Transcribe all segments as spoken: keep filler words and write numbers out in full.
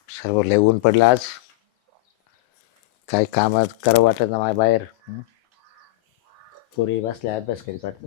सर्व लय ऊन पडलं आज. काही कामात करावं वाटत ना माझ्या बाहेर. हं? पोरी बसल्या अभ्यास करीत वाटतं.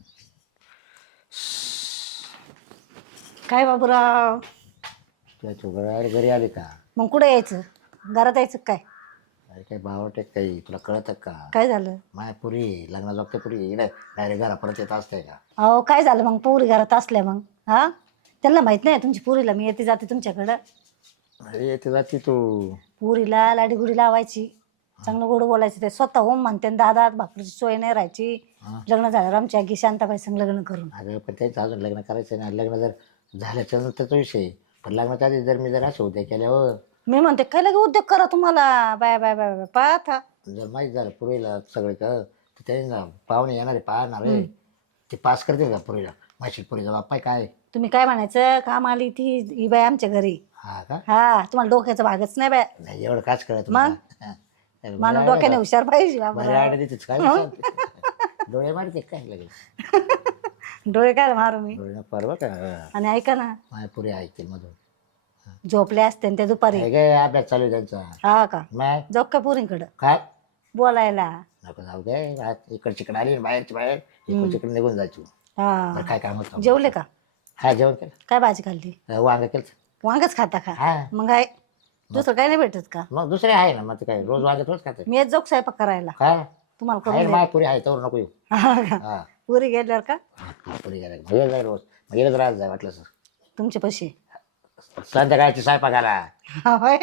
काय बाबूराव, तुझ्या बाहेर घरी आले का? मग कुठे यायचं? घरात यायचं काय? अरे काही भावटे काही तुला कळतं का? काय झालं? माझ्या पुरी लग्ना जोगते पुरी डायरेक्ट घरा परत येत असते का? अहो काय झालं मग पोरी घरात असल्या मग? हा, त्यांना माहित नाही तुमची पोरीला मी येते जाते तुमच्याकडं? अरे येते जाते तू. पोरीला लाडीगुडी लावायची, चांगलं गोड बोलायचं. ते स्वतः होम म्हणते न दादा भाकरीची सोय नाही राहायची. लग्न झाल्यावर आमच्या आगी शांताबाई संग लग्न करून. अगं पण त्यांचं अजून लग्न करायचं नाही. लग्न जर झाल्याच्या नंतरचा विषय. पण लग्नाच्या आधी जर मी जर असं उद्या केल्यावर मी म्हणते काय लगे उद्योग करा तुम्हाला. बाय बाय बाय बाय पाहता जर माहीत झालं पुरीला सगळे का तर त्यांनी ना पाहुणे येणारे पाहणार आहे ते पास करतील का पुरीला? माशी पुरीचा बाप्पा काय? तुम्ही काय म्हणायचं, काम आली ती ही बाय आमच्या घरी. हा का? हा, तुम्हाला डोक्याचा भागच नाही बाय. नाही एवढं काच कळत मग? माणूस डोक्याने हुशार पाहिजे बाबा. देतेच काय सांगते? डोळे मारते काय लगेच? डोळे काय मारू मी? डोळे परवा का? आणि ऐका ना, माझ्या पुरी ऐकतील मधून. झोपले असते न ते दुपारी. हे काय अभ्यास चालू आहे त्यांचा? हा का? मग जाऊ का पोरींकडं काय बोलायला? नको जाऊ दे. इकडे चिकन आली बाहेरची बाहेर इकडे चिकन निघून जायची. हा, बरं काय काम होतं? जेवले का? हा जेवण केलं. काय भाजी खाल्ली? वांग केलं. वांगच खाता का? हा मग काय दुसरं काही नाही भेटत का? मग दुसरे आहे ना. मग ते काय रोज वांगे थोडंच खाते मी येत जाऊ स्वयंपाक करायला, काय? तुम्हाला आहे करून माझ्या पुरी आहे तर नको येऊ. दे. हा का? हा पुरी गेल्यावर का? पुरी गेला मग जाय रोज मग गेलं तर आज जाय वाटलं सर तुमचे पैसे? संध्याकाळची स्वयंपाकाला हा होय.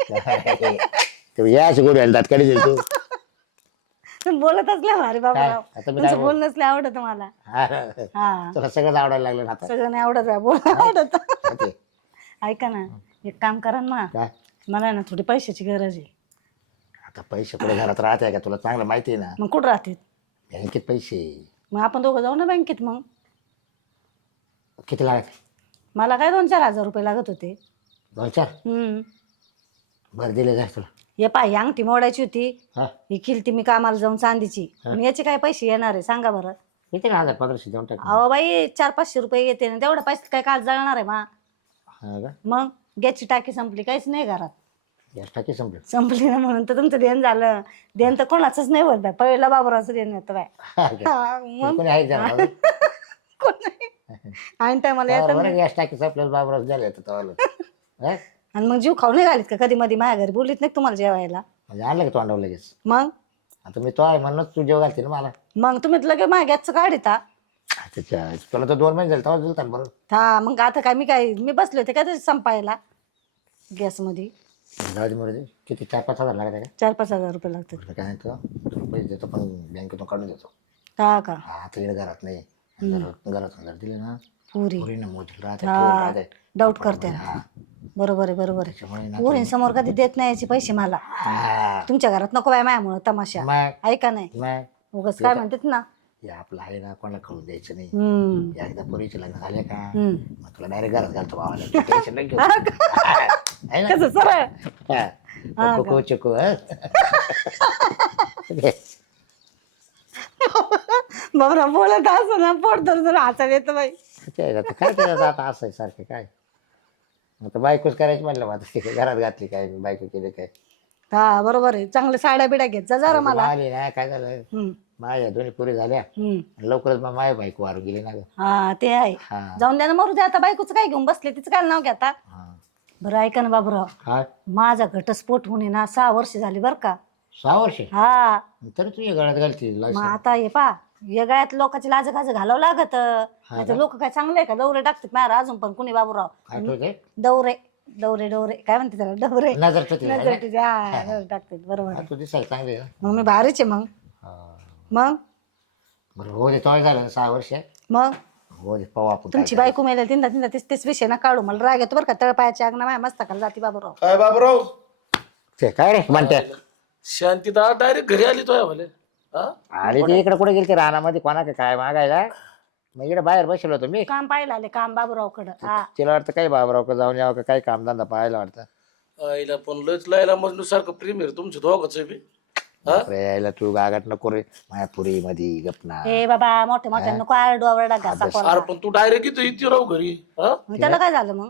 ते याच गोड दात कडे देईल तू. तुम्ही बोलतच लय भारी बाबूराव. आता मी काय तुमचं बोल- बोलणंच लय आवडत मला. हा, हा, तुला सगळंच आवडायला लागलं ना आता. सगळं नाही आवडत बाय, बोल आवडत. ते ऐका ना, एक काम करा ना, काय मला ना थोडी पैशाची गरज आहे. आता पैसे कुठे घरात राहते का? तुला चांगलं माहिती आहे ना. मग कुठं राहते? बँकेत पैसे मग आपण दोघं जाऊ ना बँकेत. मग किती लागत? मला काय दोन चार हजार रुपये लागत होते. दोन चार हम्म, बरं दिले जाय तुला. हे पाय अंगठी मोडायची होती, हा ही किलती मी कामाला जाऊन चांदीची. आणि याचे काय पैसे येणार आहे सांगा बरं? किती ना हजार पंधराशे देऊन टाक. अहो बाई, चार पाचशे रुपये येते ना, तेवढ्या पैसे काय काल जळणार आहे मा? हा का? मग गॅसची टाकी संपली, काहीच नाही घरात. गॅस टाकी संपलं. संपली ना, म्हणून तर तुमचं देण झालं. देण तर कोणाचंच नाही होत बाय, पहिला बाबराचं देण येतं बाय. हा का? हा, मग कोणी आहे जरा कोण नाही. आणि टायमाला येतं बरं ना. गॅस टाकी संपल्यावर बाबराव द्यायला येतं तवाला. आणि मग जीव खाऊ नाही घालीत का कधी मध्ये माझ्या घरी? बोलीत नाही का तुम्हाला जेवायला? म्हणजे आणलं का तोंडावर लगेच? मग आता मी तो आहे म्हणूनच तू जेव घालते ना मला. मग तुम्ही लगे माझ्या गॅसचं काढिता. त्याच्या तुला तर दोन महिने झाले तेव्हा दिलता ना बरं. हा, मग आता काय मी काय मी बसले होते काय ते संपायला गॅसमध्ये? जाऊ दे मरू दे. किती चार पाच हजार लागत आहे का? चार पाच हजार रुपये लागतात. तुला काय नाही तुला पैसे देतो पण बँकेतून काढून देतो. हा का? हा आता इकडे घरात नाही. जर घरातून जर दिले ना पुरी पुरीनं मोठी राहते हा, ठेवून डाऊट करते. हा बरोबर आहे, बरोबर आहे. त्याच्यामुळे ना पुरीं समोर कधी देत नाही याचे पैसे मला. हा तुमच्या घरात नको बाय मायामुळं तमाशा. मग ऐका नाही, मग उगाच काय म्हणतात ना. हे आपलं आहे ना कोणाला कळून द्यायचं नाही. हम्म एकदा पुरीचे लग्न झाले का हम्म. मग तुला डायरेक्ट घरात घालतो भावाला. टेन्शन नाही घेऊ. हा का? आहे ना? कसं सरळ? हा. हा कुकू चिकू हं? बाबरा बोलत असं ना, पोट तर जर हातात येतं बाई. ते आता काय केलं आता असं आहे सारखे काय. आता बायकोच करायची म्हणलं मग आता ते घरात घातली काय बायको केली काय. हा बरोबर आहे. चांगल्या साड्या बिड्या घेत जा जरा मला. आली ना काय झालं हम्म माझ्या दोन्ही पुरी झाल्या हम्म. लवकरच मग माझ्या बायको वारून गेली ना ग. हा ते आहे. हा जाऊन द्या ना, मरू द्या आता. बायकोचं काय घेऊन बसले, तिचं काय नाव घेता? हा बरं ऐका ना बाबूराव, काय माझा घटस्फोट होणे ना सहा वर्ष झाली बरं का. सहा वर्षे हा, तरी तू गळ्यात घालती मग लायसन. आता हे पा या गळ्यात लोकांची लाज गाज घालावं लागत. नाही लोक काय चांगले का? दौरे टाकतात माझ्या अजून पण कुणी बाबूराव. काय ठेवते दौरे दौरे डोरे काय म्हणते त्याला? डवरे नजर टचली नजर तुझ्या. हा, नजर टाकतात बरोबर आहे. तू दिसायला चांगली आहे मग मी भारीच आहे. मग ना. हा. मग बरं हो दे तोय झालं ना सहा वर्ष मग हो दे पाहू आपण काय तुमची बायको मेल्या तिंदा तिंदा तेच तेच विषय ना काढू. मला राग येतो बरं का. तळपायाच्या अग्ना माझ्या मस्तकाला जाती बाबूराव. काय बाबराव? ते काय रे म्हणते. शांतीदा डायरेक्ट घरी आली तो भले. हा आणि ती इकडे कुठे गेली रानामध्ये कोणा काय मागायला. मग इकडे बाहेर बसलो होतो मी. काम पाहिलं आले काम बाबूराव कडं. हा, तिला वाटतं काही बाबराव का जाऊन यावं का काही कामधंदा पाहायला वाटतं. आईला पण लयच लायला मजनू सारखं प्रेम आहे तुमच्या दोघांचं बी. हा अरे यायला तू गागाट नको रे माझ्या पुरी मध्ये गपना. ए बाबा मोठे मोठे नको आरडू आवडा घासा अरे पण तू डायरेक्ट इथं इथे राहू घरी. हा मग त्याला काय झालं? मग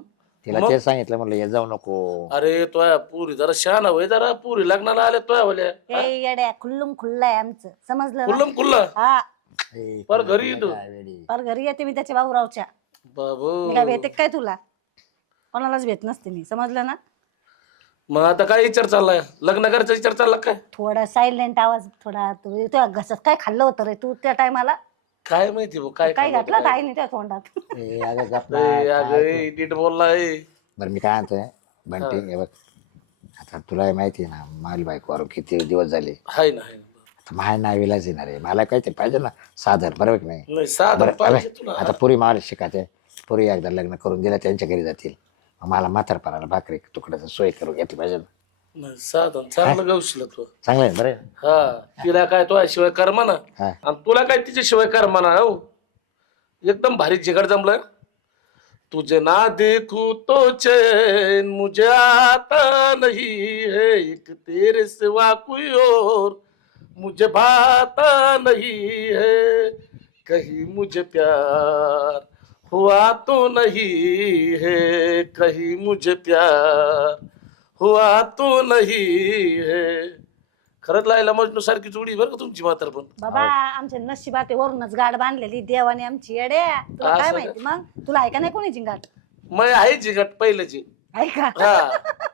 तिला मग? तेच सांगितलं म्हणलं ये जाऊ नको. अरे तोया पुरी जरा शहाणा होय जरा पुरी लग्नाला आल्या तोया वाल्या ए येड्या खुल्लुम खुल्ला आहे आमचं समजलं ना? कुल्लम कुल्ला हा ए, पर तुला- घरी तुला येतो. काय वेडी. पर घरी येते मी त्याच्या बाबूरावच्या. बाबू मी काय भेटे काय तुला? कोणालाच भेट नसते मी, समजलं ना? मग आता काय विचार चाललाय लग्न करायचा विचार चालला काय थोडा सायलेंट आवाज, थोडा तू तुझ्या घशात काय खाल्लं होतं रे तू त्या टायमाला? काय माहिती भाऊ काय काय खाल्लं घातलं होतं काय नाही त्या तोंडात? ए, अगं गप ना, काय? ए, अगं काय ए, नीट बोललाय बरं मी काय म्हणतोय बंटी हे बघ आता तुला माहिती आहे ना माल बायकोवर किती दिवस झाले. हाय ना हाय ना आता माझ्या नावीलाच येणार आहे मला काहीतरी पाहिजे ना साधन बरोबर की नाही. नाही साधं बरं पाहिजे अबे, तुला आता पुरी माल शिकायचे पुरी एकदा लग्न करून दिलं त्यांच्या घरी जातील मग मला म्हातारपणाला भाकरी तुकड्याचं सोय करून घेतली पाहिजे ना. नाही साधन चांगलं गावशील तू चांगलं आहे ना, बरं आहे? हा तिला काय तो शिवाय कर्मा ना हा आणि तुला काय तिच्याशिवाय कर्मा ना हो एकदम भारी जिगड जमलं तुझे ना देखू तो चैन मुझे आता नहीं है एक तेरे सिवा कोई और मुझे भाता नहीं है कहीं मुझे प्यार हुआ तो नहीं है कहीं मुझे प्यार हुआ तो नहीं है खरंच लायला मजनू सारखी जोडी बरं का तुमची मात्र पण बाबा आमच्या नशिबाते वरूनच गाड बांधलेली देवाने आमची येड्या. तुला असं काय का? माहिती मग? तुला आहे का नाही कोणीची गाठ? मग आहे जिगट पहिल्याची ऐका हा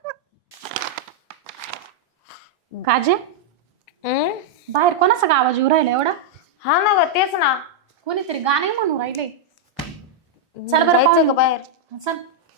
काजे बाहेर कोणाचा आवाज येऊ राहिला एवढा? हा ना ग तेच ना कोणीतरी गाणे म्हणू राहिले. चल बरं जायचं का बाहेर चल.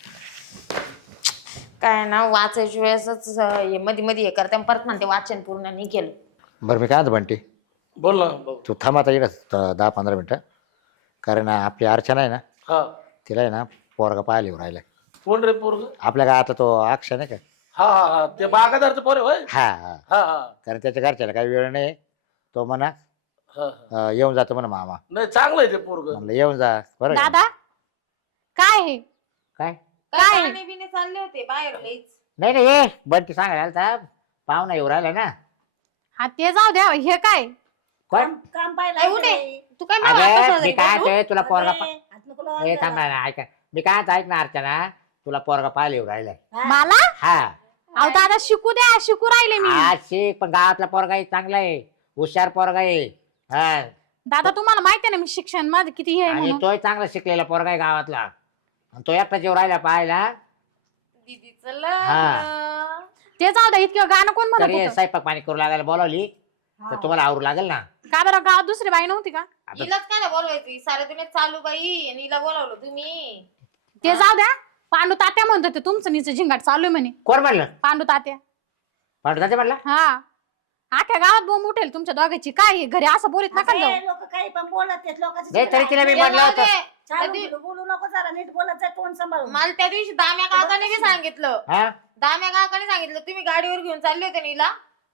काय ना वाचायच्या वेळेसच हे मध्ये मध्ये हे करते आणि परत म्हणते वाचन पूर्ण नाही केलं. बरं मी काय म्हणतो बंटी बोल ना भाऊ तू थांब आता इकडं दहा पंधरा मिनटं कारण आपली अर्चना आहे ना हा तिला आहे ना पोरगा पाहायला येऊ राहिला कोण रे पोरग आपल्या गावात तो अक्षय नाही का हा हा हा ते बागादारचं पोर आहे होय हा हा हा हा कारण त्याच्या घरच्याला काही वेळ नाही तो म्हणा हा हा. अं, येऊन जातो म्हणा मामा नाही चांगलं आहे ते पोरग म्हणलं येऊन जा बरं का? दादा काय हे? काय काय गाणे बिणे चालले होते बाहेर लईच. नाही नाही ये बंटी सांगायला आलता पाहुणा येऊ राहिला ना. हा ते जाऊ द्या हे काय? कोण काम काम ए, पाहिलं उठे तू काय मला वापस अगं वळली मी का काय तू? ते तुला पोरगा पा- हात नको ए लावायला. थांब ना ऐका मी काय आता ऐक ना अर्चना तुला पोरगा पाहायला येऊ राहिलाय. हा. मला हा अहो दादा शिकू द्या शिकू राहिले मी. आज शिक पण गावातला पोरगा आहे चांगला आहे हुशार पोरगा आहे हा दादा तुम्हाला माहिती आहे ना मी शिक्षण माझं किती हे आहे आणि म्हणून. तोय चांगला शिकलेला पोरगा आहे गावातला आणि तो एकटा जेव राहिला पाहायला दीदीचं हा. लग्न. ते जाऊ द्या इतकं गाणं कोण म्हणत तरी होतं? स्वयंपाक पाणी करू लागायला बोलावली तर तुम्हाला आवरू लागेल ना. का बरं गावात दुसरी बाई नव्हती का? आता हिलाच काय बोलवायची सारे तुम्ही चालू बाई आणि हिला बोलावलं तुम्ही. ते जाऊ द्या. पांडू तात्या म्हणत होते तुमचं नीचं झिंगाट चालू आहे म्हणे. कोण म्हणलं पांडू तात्या. पाठवू जाते म्हणलं हा अख्ख्या गावात बोंब उठेल तुमच्या दोघांची. काय हे? घरी असं बोलीत नका जाऊ. लोक काही पण बोलत आहेत लोकांची नाही तरी तिला मी ते म्हणलं जाऊ होतं दे. चालू कधी- बोलू बोलू नको जरा नीट बोलत जा तोंड सांभाळून. मला त्या दिवशी दाम्या काकाने बी सांगितलं हा दाम्या काकाने सांगितलं तुम्ही गाडीवर घेऊन चालले होते ना हिला.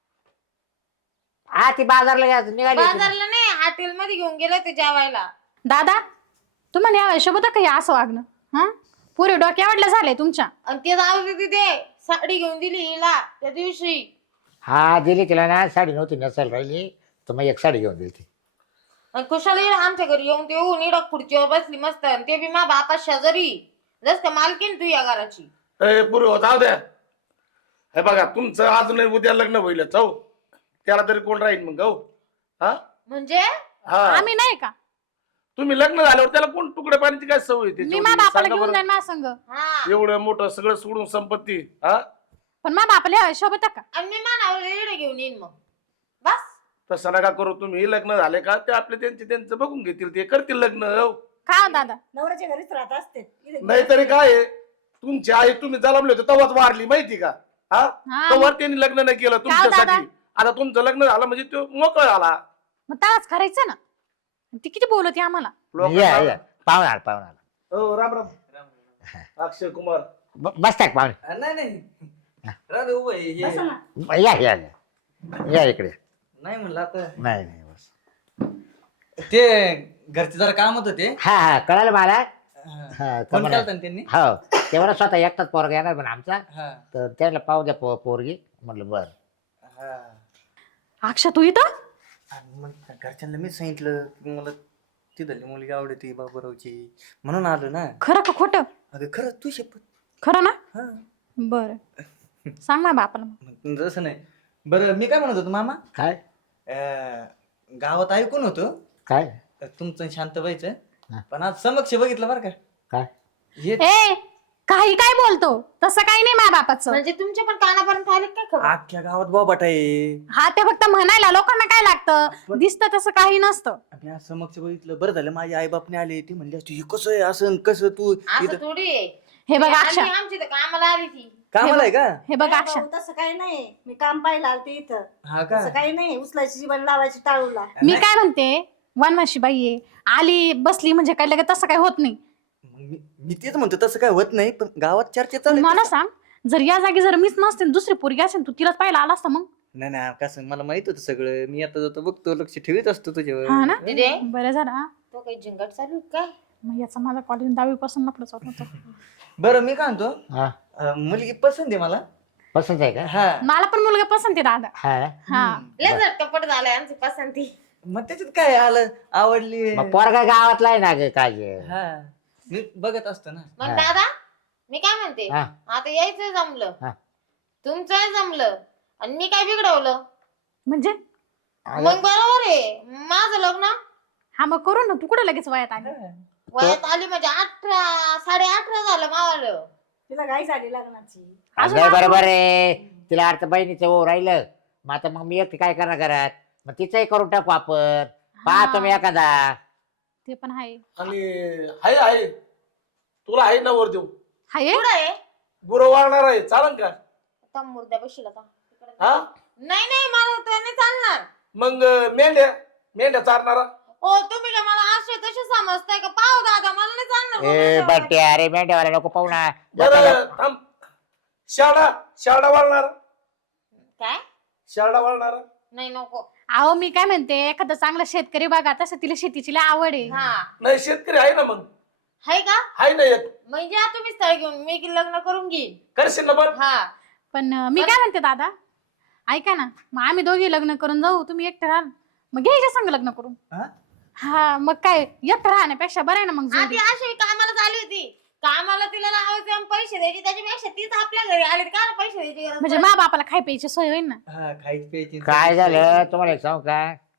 हा ती बाजारला या- निघाली होती. बाजारला नाही हॉटेल मध्ये घेऊन गेले होते जेवायला. दादा तुम्हाला या हिशोबात का हे असं वागणं? हा पुरे डोक्यावडल्या झाले तुमच्या. आणि ते जाऊ दे तिथे साडी घेऊन दिली हिला त्या दिवशी. हा दिली तिला ना साडी नव्हती नसायला राहिली तर मग एक साडी घेऊन दिली ती. आणि कुशाला येईल आमच्या घरी येऊन ते येऊन इडक खुर्चीवर बसली मस्त आणि ते बी मा बापा शेजारी जस का मालकीन तू या घराची. ए पूर्व जाऊ द्या हे बघा तुमचं अजून उद्या लग्न होईल जाऊ त्याला तरी कोण राहील मग हो हा म्हणजे हा आम्ही नाही का? तुम्ही लग्न झाल्यावर त्याला कोण तुकडे पाण्याची काय सवय आहे मी त्याच्यावरती? मा बापाला सांगा घेऊन बरं. जाईन माझ्या संग. हा एवढं मोठं सगळं सोडून संपत्ती हा पण मा बापाला या हिशोबात का? आणि मी मानावर इडे घेऊन येईन मग बस. तसं नका करू तुम्ही लग्न झाले का ते आपले त्यांचे त्यांचं बघून घेतील ते करतील लग्न हो. काय हो दादा? नवऱ्याच्या घरीच राहत असते इथे- नाहीतरी काय आहे, तुमची आई तुम्ही जलमले होते तेव्हाच वारली माहिती का हा हा तेव्हा त्यांनी लग्न नाही केलं दादा? तुमच्यासाठी आता तुमचं लग्न झालं म्हणजे तो मोकळ झाला मग त्यालाच करायचं ना. ती किती बोलते आम्हाला. लोक या या पाहुणार पाहुणार हो राम राम अक्षय कुमार ब- बसताय का पाहुणे नाही नाही राहू उभं आहे, हे- बसा ना. या या या. या इकडे नाही म्हणलं आता नाही नाही बस ते घरचे जरा काम होत ते हा हा कळालं मला हा फोन कमरा- केलता ना त्यांनी. हो तेवढा स्वतः एकटाच पोरगा येणार पण आमचा हा तर त्याला पाहू द्या पो- पोरगी म्हटलं बर हा अक्षा तू इथं? आणि मग घरच्यांना मी सांगितलं की मला ती धरली मुलगी आवडते बाबूरावची म्हणून आलो ना. खरं का खोटं? अगं खरंच तू शपथ खरं ना हा बरं सांग ना बापाला मग. मग जसं नाही. बरं मी काय म्हणत होतो मामा, काय अं, गावात ऐकून होतो काय तुमचं आणि शांताबाईचं, हा. पण आज समक्ष बघितलं बरं का काय हे ए काही काय बोलतो तसं काही नाही माझ्या बापाचं. म्हणजे तुमच्या पण कानापर्यंत आले काय खबर? अख्ख्या गावात बोबाट आहे. हा ते फक्त म्हणायला लोकांना काय लागतं दिसतं तसं काही नसतं. आम्ही आज समक्ष बघितलं, बरं झालं माझे आई बापने आले, ते म्हणले असते हे कसं आहे असं कसं तू असं इथं थोडी आहे. हे बघ आणि अक्षा आमची तर कामाला आली ती. कामाला आहे का? हे बघ नाही अक्षा भाऊ, तसं काही नाही. मी काम पाहिलं आलते इथं. हा का? तसं काही नाही. उचलायची जीवन लावायची टाळूला. मी काय म्हणते वनवाशी बाई आहे आली बसली म्हणजे काय लगेच तसं काही होत नाही. मग मी मी तेच म्हणतो तसं काय होत नाही, पण गावात चर्चा चालू आहे. मला सांग जर या जागी जर मीच नसते न दुसरी पोरगी असेल तू तिलाच पाहिला आला असता मग. नाही नाही कसं मला माहित होतं सगळं, मी आता जातो बघतो लक्ष ठेवीत असतो तुझ्यावर. हा ना दिदे बरं झालं हा. तो काही जिंगट चालू आहे काय? मग याचा माझा कॉलेज दहावी पासून लपडच होत होतं. बरं मी काय म्हणतो, हा अं, मुलगी पसंत आहे मला. पसंत आहे का हा मला पण मुलगा पसंत आहे दादा. हा ना? हा लय झटकपट झालाय आमची पसंती. मग त्याच्यात काय आलं, आवडली. मग पोरगा गावातला आहे ना ग काय गे? हा मी बघत असतो ना. मग हा. दादा मी काय म्हणते, हा. आता यायचं जमलं, हा. तुमचं जमलं आणि मी काय बिघडवलं? म्हणजे मग बरोबर आहे माझं लग्न हा मग करू ना तू कुठे लगेच वयात आली. वयात आली म्हणजे अठरा साडे अठरा झालं मावालं. तिला घाई झाली लग्नाची. अजून नाही आपण- बरोबर आहे. तिला अर्थ बहिणीचं ओ राहिलं. मग आता मग मी एकटी काय करणार घरात, मग तिचंही करून टाकू आपण. पाहतो मी एखादा. ते पण आहे. आणि आहे आहे तुला आहे ना वर देऊ हाय कुठं आहे? गुरु वाळणार आहे चालन का? आता मुर्द्या बशील आता तिकडे. हा नाही नाही मला तो नाही चालणार. मग अं, मेंढ्या मेंढ्या चारणारा. ओ तुम्ही काय मला असे तसे समजताय का? पाहू दादा मला नाही चालणार ए कोणाच्या बट्टे अरे मेंढ्यावाला नको पाहू ना. बरं थांब. शाळा शाळा वाळणार काय? शाळा वाळणार नाही नको. अहो मी काय म्हणते एखादा चांगला शेतकरी बघा तसं तिला शेतीची लय आवड आहे. हा नाही शेतकरी आहे ना मग हाय का? आहे ना एक म्हणजे आता तुम्ही स्थळ घेऊन मी की लग्न करून घेईन. करशील ना पण. हा पण अं, मी काय म्हणते दादा ऐका ना मग आम्ही दोघी लग्न करून जाऊ तुम्ही एकटं राहा मग घ्यायच्या संग लग्न करून. हा? हा मग काय एकटं राहण्यापेक्षा बरं आहे ना मग आधी जोडी. अशी कामाला चालली होती. कामाला तिला लावायचे आणि पैसे द्यायचे त्याच्यापेक्षा तीच आपल्या घरी आली तर काय पैसे द्यायची गरज म्हणजे पडली? मा बापाला खाय प्यायची सोय होईल ना. हा खायची प्यायची. काय झालं तुम्हाला एक सांगू का,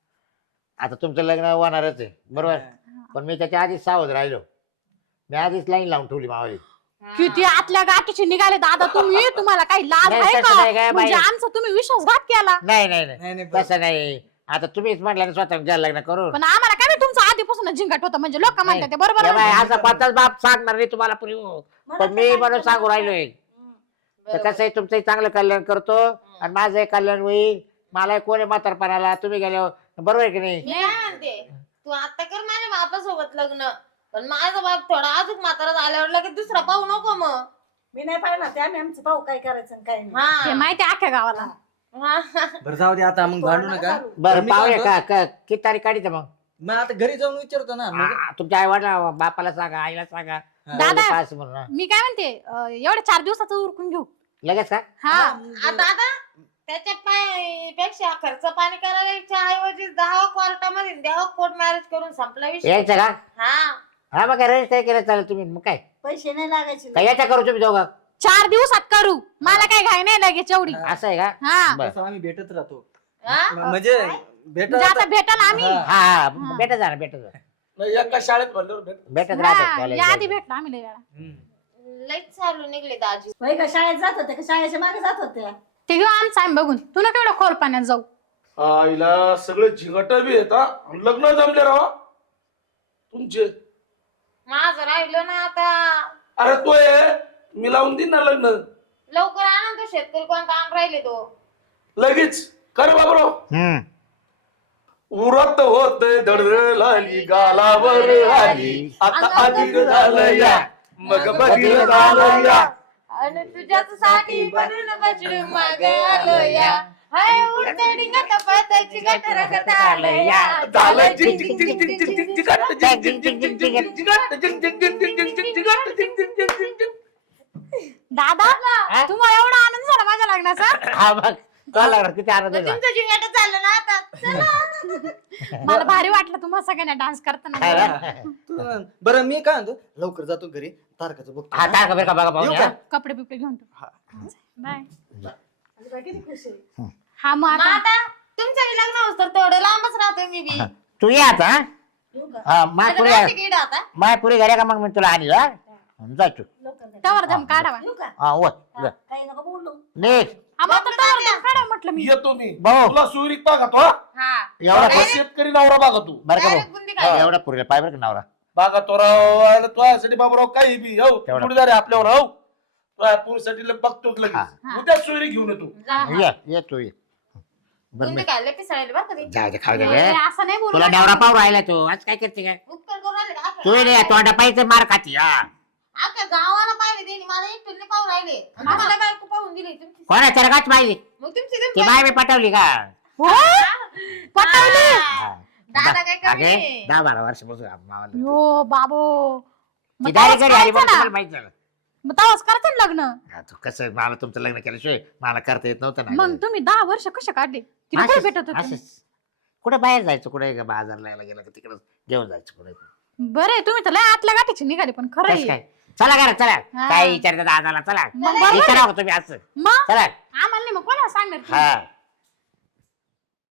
आता तुमचं लग्न होणारच आहे बरोबर, पण मी त्याच्या आधीच सावध राहिलो. मी आधीच लाईन लावून ठेवली मावळी. किती आतल्या गाठीचे निघाले दादा तुम्ही तुम्हाला काही लाज नाही, आहे तसं नाही का काय म्हणजे बाई. आमचा तुम्ही विश्वासघात केला. नाही नाही नाही, नाही नाही, बरं. तसं नाही. आता तुम्हीच म्हटलं ना स्वतः घ्या लग्न करून. पण आम्हाला काय माहित तुमचं आधीपासून झिंगाट होतं म्हणजे लोक म्हणतात ते बरोबर ए बाई, आहे. असा कोणताच बाप सांगणार नाही तुम्हाला पुरी. पण मी म्हणून सांगू राहिलोय तर बरोबर. कसं आहे तुमचंही चांगलं कल्याण करतो आणि माझंही कल्याण होईल. मला कोणी म्हातारपणाला तुम्ही गेल्यावर बरोबर आहे की नाही. मी काय म्हणते तू आता कर माझ्या बापासोबत लग्न, पण माझा बाप थोडा अजून म्हातारा झाल्यावर लगेच दुसरा पाहू नको मग. मी नाही पाहिला ते आम्ही आमचं पाहू काय करायचं आणि काय नाही. ते हा माहिती आहे अख्ख्या गावाला. हा. बरं जाऊ दे आता, मग भांडू नका. बरं मी पाहूया काय का का- किती तारीख काढीचं मग. मग आता घरी जाऊन विचारतो ना. मग आ, तुमच्या आई वडिला बापाला सांगा आईला सांगा दादा पास म्हणून हा. मी काय म्हणते अं, एवढ्या चार दिवसाचं उरकून घेऊ. लगेच का हा आ, दादा त्याच्या पाय पेक्षा खर्च पाणी करायच्या ऐवजी दहा कोर्टामध्ये द्यावं कोर्ट मॅरेज करून संपला विषय. यायचं का. हा हा मग काय रजिस्टर केलं चालेल तुम्ही. मग काय पैसे नाही लागायचे. काय याच्या करू तुम्ही दोघं. चार दिवसात करू मला काय घाई नाही लगेच एवढी. असं आहे का. हा बरं. तसं आम्ही भेटत राहतो. हा? म- म्हणजे भेटत म्हणजे आता भेटाल आम्ही. हा. हा हा भेटत जा ना भेटत जा नाही एका शाळेत म्हणल्यावर भेट. भेटत हा, राहतात या आधी college. भेटलो आम्ही लय वेळा. हम्म. लईच चालू निघले दाजी. बाई का शाळेत जात होत्या का शाळेच्या मागे जात होत्या. ते घेऊ आमचं आम्ही बघून तुला केवढं खोल पाण्यात जाऊ. आईला सगळे झिंगट बी येतात लग्न जमले राव तुमचे. माझं राहिलं ना आता. अरे तो आहे मी लावून देईन ना लग्न लवकर आणा तो शेतकरी कोण काम राहिले तो. लगेच कर बाबरो. हम्म उरत होत दडदडाली गालावर आली आता अधीर झालं या मग बधीर झालं या. आणि तुझ्याच साठी बनून बजडून मागे आलो या. हाय उडते डिंगात पाताची गट रंगत आलं या. झालं जिंग जिंग जिंग जिंग जिंग जिंग जिंगाट जिंग जिंग जिंग जिंग जिंग जिंगाट जिंग जिंग जिंग जिंग जिंग जिंग जिंगाट जिंग जिंग जिंग जिंग जिंग. दादा तुम्हाला एवढा आनंद झाला माझ्या लग्नाचा. हा मग काय लागणार किती आनंद मग झाला. तुमचं जीव याटच झालं ना आता चला. मला भारी वाटलं तुम्हाला सगळ्यांना डान्स करताना. काय रे? तू- बरं मी काय म्हणतो लवकर जातो घरी तारखाचं बघतो हा काय बरं का बघा येऊ पाहून का? या. कपडे बिपडे घेऊन हा. बाय. किती खुश आहे. हा मग मग आता आता तुमचं बी लग्न होस तर तेवढं लांबच राहतोय मी बी तू ये आता हा? येऊ का? हा माय आता पुरी राहते की इकडं आता माय पुरी घड्या का मग मी तुला आणली हा जा तू लवकर जा. तवर दम काढावा. येऊ का? हा वर हा, काही नका बोलू. नीट हा मग आता तवर दम काढावा म्हटलं मी. येतो मी भाऊ. तुला सुविरिक बघा तो हा? हा एवढा माझा शेतकरी नवरा बघा तू बरं का Direct बुंदी भाऊ काय एवढा पुरीला पाय बरं का नवरा बागा तो राव तुझ्यासाठी बाबूराव काही बी हो तेवढा. जोडीदार आहे आपल्यावर हो तुझ्या पुरीसाठी लग- बघतोच लगेच हा. उद्या सुविरी घेऊन येतो जा. ये ये तू ये बरं बुंदी मी काय लय पिसाळले बरं का ते जाऊ दे खाऊ दे ए, रे. असं नाही बोलू तुला नका. नवरा पाहू राहिला तू आज काय करते काय उपकार करून आले का तू ये रे तोंडा पाहिजे मार खाती हा अख्ख्या गावाला पाहिले त्यांनी मला एक टुल्ले पाहून राहिले आणि मला बायको पाहून दिली तुमची कोणा चरगाच पाहिजे मग तुमची ती तुमची बाय मी पटवली का हो? पटवली. हा. दादा काय कमी अगे नाही. दहा बारा वर्ष बसून मावाला यो बाबो. मग ती डायरेक्ट तवाच घरी आली करायचं बरं ना. तुम्हाला माहित झालं मग तवाच करायचं ना लग्न. हा, तू कसं मला तुमचं लग्न केल्याशिवाय मला करता येत नव्हतं मग ना तुम्ही दहा वर्ष कशा काढले तिला कुठे भेटत होते. असंच कुठे बाहेर जायचं कुठे बाजारला यायला गेलं का तिकडं घेऊन जायचं कुठे बरे तुम्ही तर लय आतल्या गाठीची निघाले पण खरं कसं आहे. काय चला घरात चला हा. काय विचारतात दादाला चला मग बरोबर आहे. विचारा तुम्ही असं मग चला आम्हाला नाही मग कोणाला सांगणार तुम्ही? हा